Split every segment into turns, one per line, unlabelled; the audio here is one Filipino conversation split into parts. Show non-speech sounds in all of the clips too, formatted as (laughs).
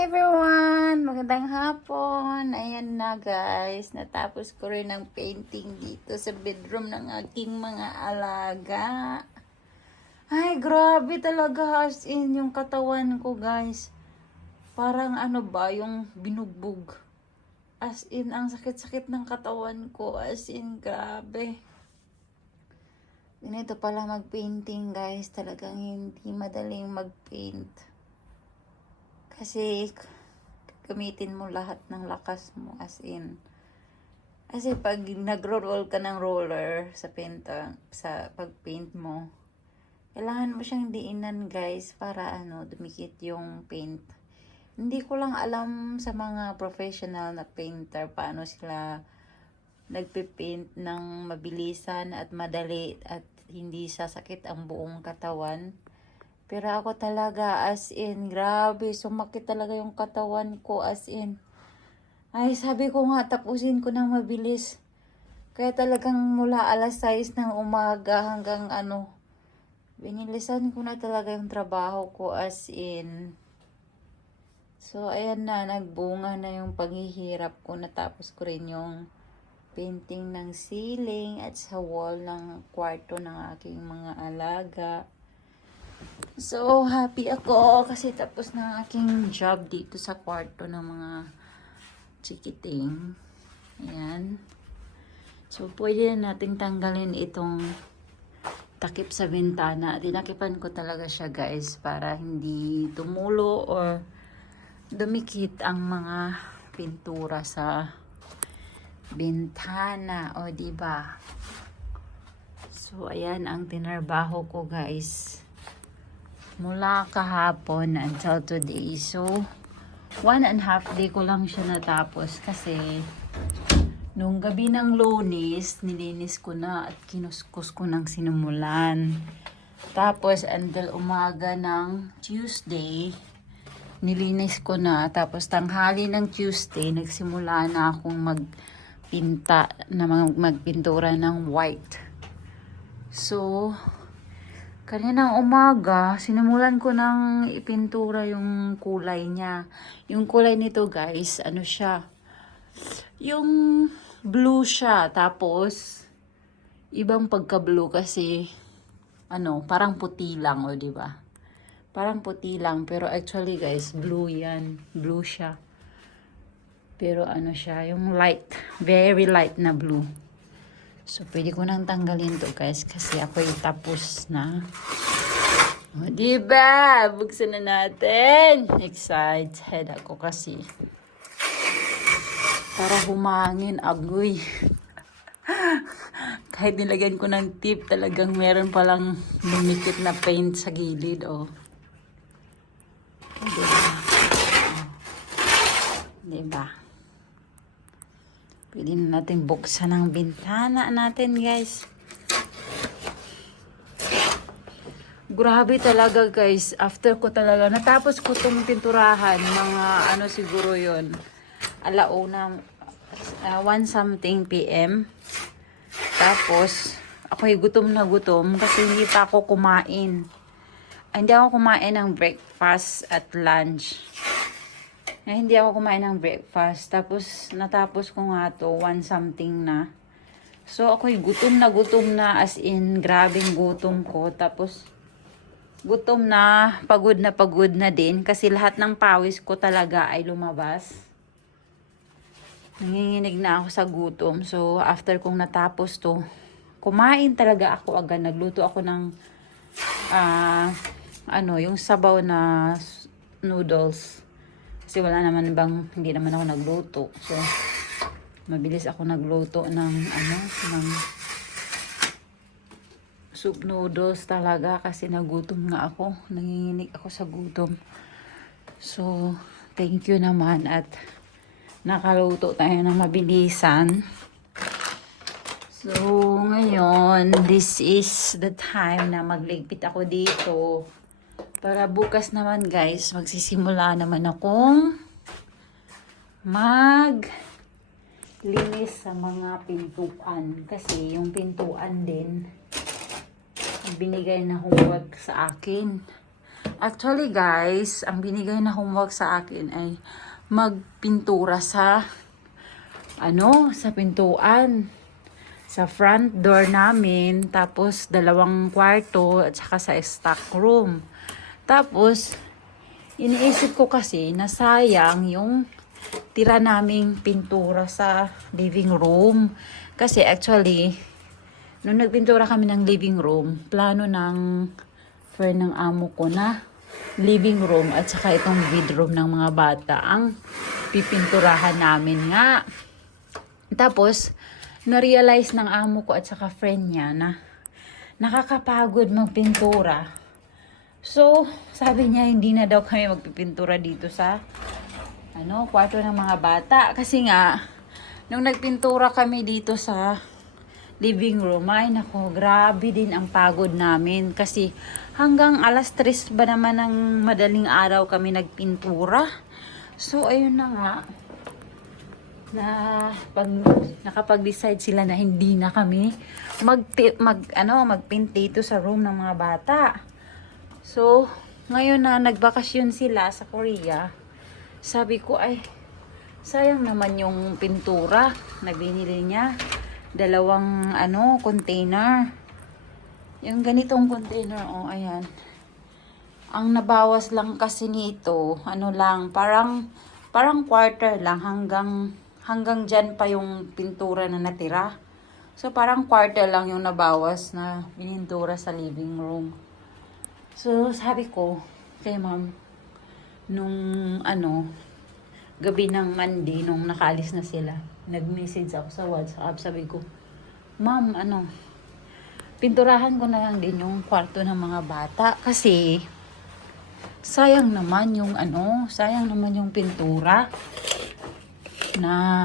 everyone! Magandang hapon! Ayan na guys, natapos ko rin ang painting dito sa bedroom ng aking mga alaga. Ay, grabe talaga as in yung katawan ko guys. Parang ano ba, yung binugbog. As in, ang sakit-sakit ng katawan ko. As in, grabe. Ganito pala mag-painting guys. Talagang hindi madaling mag-paint. Kasi gamitin mo lahat ng lakas mo as in. Kasi pag nagro-roll ka ng roller sa painter, sa pag-paint mo, kailangan mo siyang diinan guys para ano, dumikit yung paint. Hindi ko lang alam sa mga professional na painter paano sila nagpipaint ng mabilisan at madali at hindi sasakit ang buong katawan. Pero ako talaga, as in, grabe, sumakit talaga yung katawan ko, as in. Ay, sabi ko nga, tapusin ko ng mabilis. Kaya talagang mula alas 6 ng umaga hanggang ano, binilisan ko na talaga yung trabaho ko, as in. So, ayan na, nagbunga na yung paghihirap ko. Natapos ko rin yung painting ng ceiling at sa wall ng kwarto ng aking mga alaga. So, happy ako kasi tapos na aking job dito sa kwarto ng mga chikiting. Ayan. So, pwede na nating tanggalin itong takip sa bintana. Tinakipan ko talaga siya guys para hindi tumulo or dumikit ang mga pintura sa bintana. O, ba? So, ayan ang tinarbaho ko guys mula kahapon until today. So, one and half day ko lang siya natapos kasi nung gabi ng lunis, nilinis ko na at kinuskus ko ng sinumulan. Tapos, until umaga ng Tuesday, nilinis ko na. Tapos, tanghali ng Tuesday, nagsimula na akong magpinta, na mag- magpintura ng white. So, Kaninang umaga, sinimulan ko ng ipintura yung kulay niya. Yung kulay nito guys, ano siya? Yung blue siya. Tapos, ibang pagka-blue kasi, ano, parang puti lang, o di ba? Parang puti lang, pero actually guys, blue yan. Blue siya. Pero ano siya, yung light, very light na blue. So, pwede ko nang tanggalin to guys kasi ako'y tapos na. O, diba? Buksan na natin. Excited ako kasi. Para humangin, agoy. (laughs) Kahit nilagyan ko ng tip, talagang meron palang lumikit na paint sa gilid, oh. Diba? Diba? Pwede na natin buksan ang bintana natin, guys. Grabe talaga, guys. After ko talaga, natapos ko itong pinturahan, mga ano siguro yon alauna, uh, 1 something PM. Tapos, ako'y gutom na gutom kasi hindi pa ako kumain. Hindi ako kumain ng breakfast at lunch. Eh, hindi ako kumain ng breakfast. Tapos, natapos ko nga to, one something na. So, ako'y gutom na gutom na, as in, grabing gutom ko. Tapos, gutom na, pagod na pagod na din. Kasi lahat ng pawis ko talaga ay lumabas. Nanginginig na ako sa gutom. So, after kong natapos to, kumain talaga ako agad. Nagluto ako ng, ah, ano, yung sabaw na noodles. Kasi wala naman bang, hindi naman ako nagluto. So, mabilis ako nagluto ng, ano, ng soup noodles talaga kasi nagutom nga ako. Nanginginig ako sa gutom. So, thank you naman at nakaluto tayo ng mabilisan. So, ngayon, this is the time na magligpit ako dito. Para bukas naman guys, magsisimula naman akong mag linis sa mga pintuan. Kasi yung pintuan din, binigay na homework sa akin. Actually guys, ang binigay na homework sa akin ay magpintura sa ano, sa pintuan. Sa front door namin, tapos dalawang kwarto at saka sa stock room. Tapos, iniisip ko kasi na sayang yung tira naming pintura sa living room. Kasi actually, nung nagpintura kami ng living room, plano ng friend ng amo ko na living room at saka itong bedroom ng mga bata ang pipinturahan namin nga. Tapos, na-realize ng amo ko at saka friend niya na nakakapagod magpintura. So, sabi niya hindi na daw kami magpipintura dito sa ano, kwarto ng mga bata. Kasi nga, nung nagpintura kami dito sa living room, ay nako, grabe din ang pagod namin. Kasi hanggang alas 3 ba naman ng madaling araw kami nagpintura. So, ayun na nga na pag nakapag-decide sila na hindi na kami mag, mag ano magpaint dito sa room ng mga bata. So, ngayon na nagbakasyon sila sa Korea, sabi ko ay sayang naman yung pintura na binili niya. Dalawang ano container. Yung ganitong container, oh ayan. Ang nabawas lang kasi nito, ano lang, parang parang quarter lang hanggang hanggang dyan pa yung pintura na natira. So, parang quarter lang yung nabawas na pinintura sa living room. So, sabi ko kay ma'am, nung ano, gabi ng Monday, nung nakaalis na sila, nag-message ako sa WhatsApp, sabi ko, ma'am, ano, pinturahan ko na lang din yung kwarto ng mga bata kasi sayang naman yung ano, sayang naman yung pintura na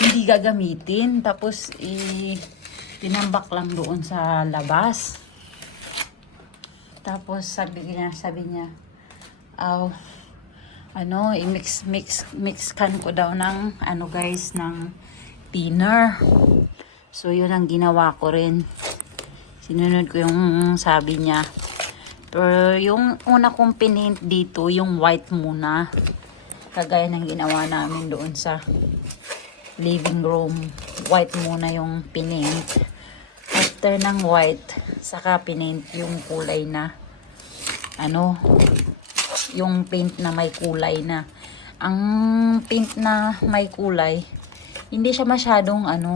hindi gagamitin tapos i tinambak lang doon sa labas. Tapos sabi niya, sabi niya, aw, ano, i-mix, mix, mix kan ko daw ng, ano guys, ng thinner. So, yun ang ginawa ko rin. Sinunod ko yung sabi niya. Pero yung una kong pinint dito, yung white muna. Kagaya ng ginawa namin doon sa living room. White muna yung pinint. After ng white, saka pinint yung kulay na ano, yung paint na may kulay na. Ang paint na may kulay, hindi siya masyadong ano,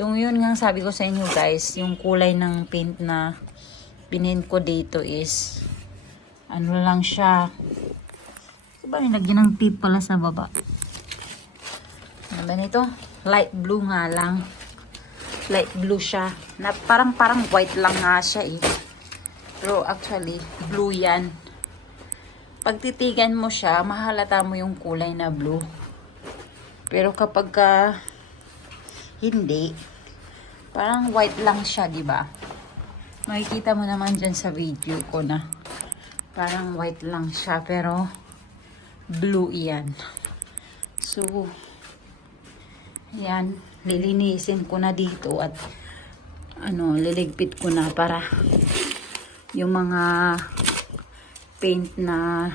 Tung yun nga sabi ko sa inyo guys, yung kulay ng paint na pinin ko dito is ano lang siya. Diba nilagyan ng tip pala sa baba. Ano ba nito? Light blue nga lang. Light blue siya. Na parang parang white lang nga siya eh. Pero actually, blue yan. Pag titigan mo siya, mahalata mo yung kulay na blue. Pero kapag ka hindi, parang white lang siya, di ba? Makikita mo naman dyan sa video ko na parang white lang siya, pero blue yan. So, yan, lilinisin ko na dito at ano, liligpit ko na para yung mga paint na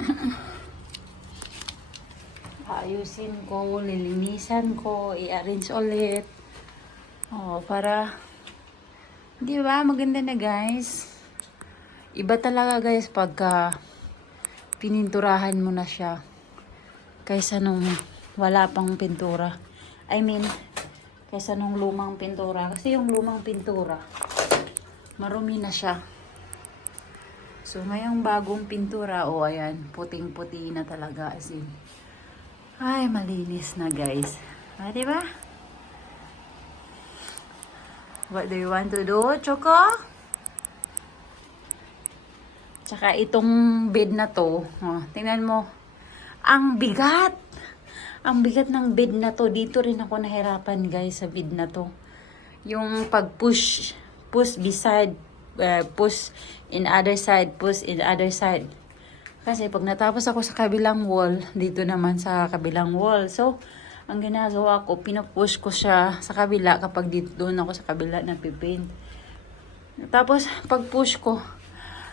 (clears throat) ayusin ko, lilinisan ko, i-arrange ulit. Oh, para di ba maganda na guys. Iba talaga guys pagka pininturahan mo na siya kaysa nung wala pang pintura. I mean, kaysa nung lumang pintura. Kasi yung lumang pintura, marumi na siya. So, ngayong bagong pintura, oh, ayan, puting-puti na talaga. As in, ay, malinis na guys. Ah, di ba? What do you want to do, Choco? Tsaka itong bed na to, oh, tingnan mo, ang bigat. Ang bigat ng bed na to. Dito rin ako nahirapan guys sa bed na to. Yung pag-push, push beside, uh, push in other side, push in other side. Kasi pag natapos ako sa kabilang wall, dito naman sa kabilang wall. So, ang ginagawa ko, pinupush ko siya sa kabila kapag dito doon ako sa kabila na pipaint. Tapos, pag push ko,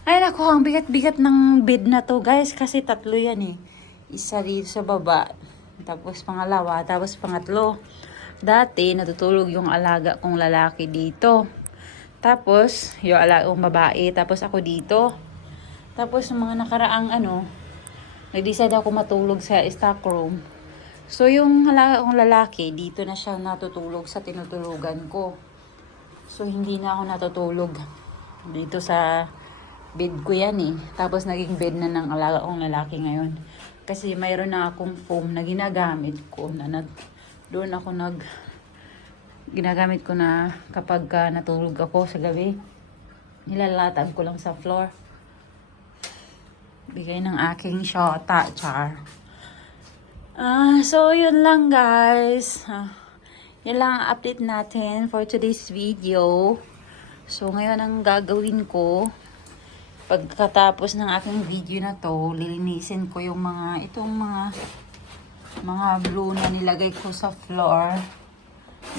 ay nako, ang bigat-bigat ng bed na to, guys. Kasi tatlo yan eh. Isa dito sa baba. Tapos pangalawa. Tapos pangatlo. Dati, natutulog yung alaga kong lalaki dito. Tapos, yung alaga kong babae. Tapos ako dito. Tapos, mga nakaraang ano, nag-decide ako matulog sa stock room. So, yung alaga kong lalaki, dito na siya natutulog sa tinutulugan ko. So, hindi na ako natutulog dito sa bed ko yan eh. Tapos, naging bed na ng alaga kong lalaki ngayon. Kasi mayroon na akong foam na ginagamit ko na nag, doon ako nag ginagamit ko na kapag ka natulog ako sa gabi. Nilalatan ko lang sa floor. Bigay ng aking shota, char. Ah, so yun lang guys. Ah, yun lang ang update natin for today's video. So ngayon ang gagawin ko, pagkatapos ng aking video na to, lilinisin ko yung mga, itong mga, mga blue na nilagay ko sa floor.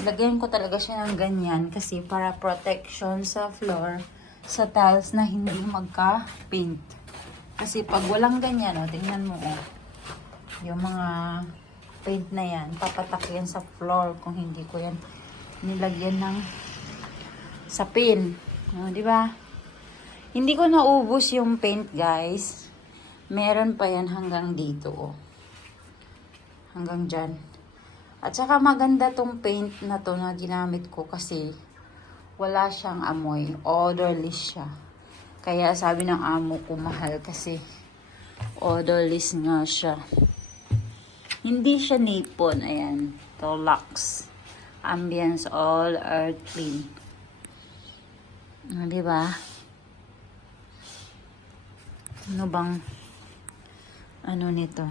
Lagyan ko talaga siya ng ganyan kasi para protection sa floor sa tiles na hindi magka-paint. Kasi pag walang ganyan, oh, tingnan mo, oh, yung mga paint na yan, papatak yan sa floor kung hindi ko yan nilagyan ng sapin. Oh, di ba? Hindi ko naubos yung paint, guys. Meron pa yan hanggang dito, oh. Hanggang dyan. At saka maganda tong paint na to na ginamit ko kasi wala siyang amoy. Odorless siya. Kaya sabi ng amo ko mahal kasi odorless nga siya. Hindi siya nipon. Ayan. To Lux. Ambience All Earth Clean. Ah, di ba? Ano bang ano nito?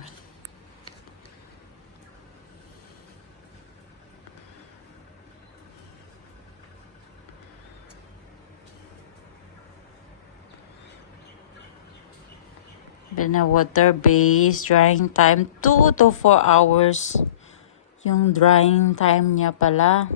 Then a water base, drying time 2 to 4 hours. Yung drying time niya pala.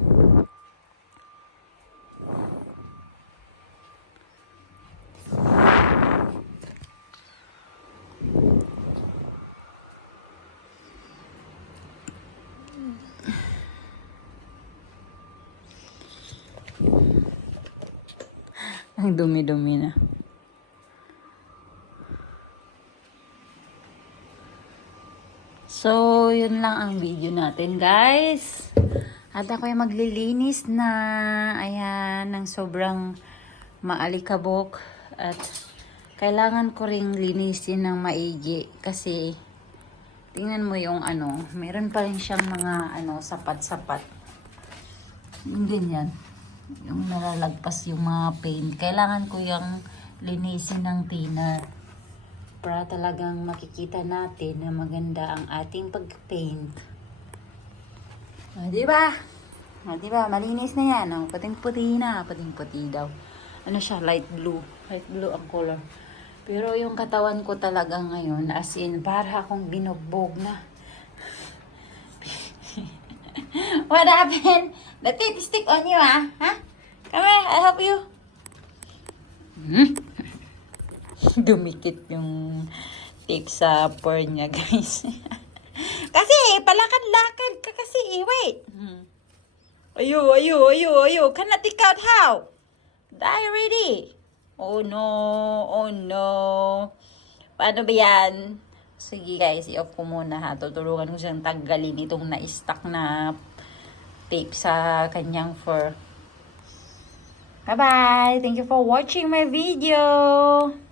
Ang dumi-dumi na. So, yun lang ang video natin, guys. At ako ay maglilinis na, ayan, ng sobrang maalikabok. At kailangan ko ring linisin ng maigi kasi tingnan mo yung ano, meron pa rin siyang mga ano, sapat-sapat. Ganyan. Yung nalalagpas yung mga paint. Kailangan ko yung linisin ng thinner para talagang makikita natin na maganda ang ating pag-paint. O, di ba? O, di ba? Malinis na yan. O, puting-puti na. Puting-puti daw. Ano siya? Light blue. Light blue ang color. Pero yung katawan ko talaga ngayon, as in, para akong binugbog na. (laughs) What happened? The tape stick on you, ah? Huh? Come here, I'll help you. Hmm? (laughs) Dumikit yung tape sa pore niya, guys. (laughs) kasi, palakad-lakad ka kasi, eh. Wait. Hmm. Ayo, ayo, ayo, ayo. Cannot take out how? Die already. Oh no, oh no. Paano ba yan? Sige guys, i-off ko muna ha. Tutulungan ko siyang tanggalin itong na-stuck na tape sa kanyang fur. Bye-bye! Thank you for watching my video!